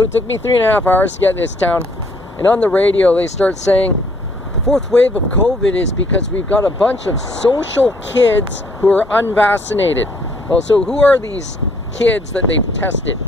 So it took me 3.5 hours to get this town. And on the radio, they start saying, the fourth wave of COVID is because we've got a bunch of social kids who are unvaccinated. Well, so who are these kids that they've tested?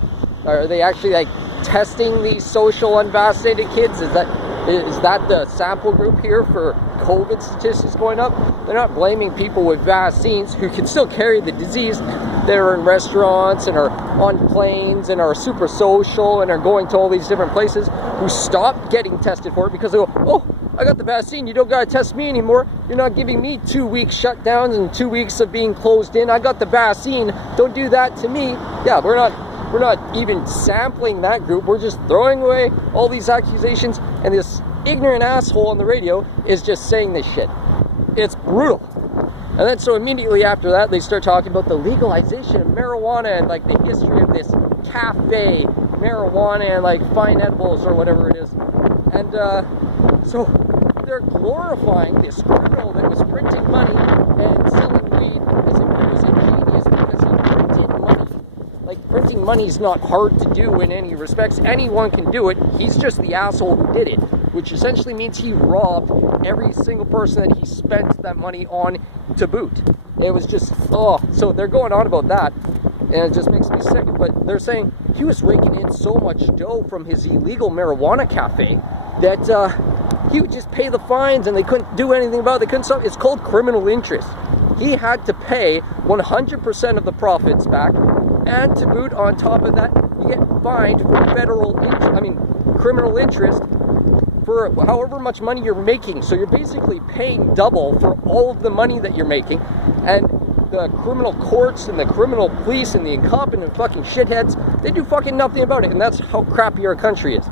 Are they actually like testing these social unvaccinated kids? Is that the sample group here for COVID statistics going up? They're not blaming people with vaccines who can still carry the disease that are in restaurants and are on planes and are super social and are going to all these different places who stopped getting tested for it because they go, oh, I got the vaccine, you don't gotta test me anymore. You're not giving me 2 weeks shutdowns and 2 weeks of being closed in. I got the vaccine, don't do that to me. Yeah, we're not even sampling that group. We're just throwing away all these accusations, and this ignorant asshole on the radio is just saying this shit. It's brutal. And then so immediately after that, they start talking about the legalization of marijuana and like the history of this cafe marijuana and like fine edibles or whatever it is. And so they're glorifying this criminal that was printing money and selling weed as if he was a genius because he printed money. Like, printing money is not hard to do in any respects. Anyone can do it. He's just the asshole who did it, which essentially means he robbed every single person that he spent that money on to boot. It was just, so they're going on about that, and it just makes me sick. But they're saying he was raking in so much dough from his illegal marijuana cafe that he would just pay the fines and they couldn't do anything about it. They couldn't stop. It's called criminal interest. He had to pay 100% of the profits back, and to boot, on top of that, you get fined for criminal interest for however much money you're making. So you're basically paying double for all of the money that you're making. And the criminal courts and the criminal police and the incompetent fucking shitheads, they do fucking nothing about it. And that's how crappy our country is.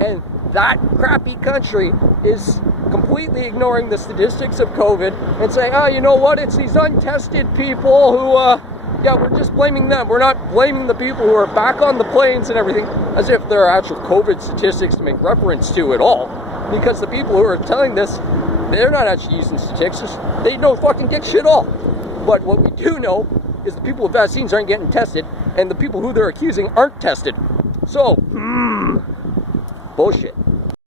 And that crappy country is completely ignoring the statistics of COVID and saying, oh, you know what, it's these untested people who, we're just blaming them. We're not blaming the people who are back on the planes and everything, as if there are actual COVID statistics to make reference to at all. Because the people who are telling this, they're not actually using statistics. They know fucking dick shit all. But what we do know is the people with vaccines aren't getting tested, and the people who they're accusing aren't tested. So, bullshit.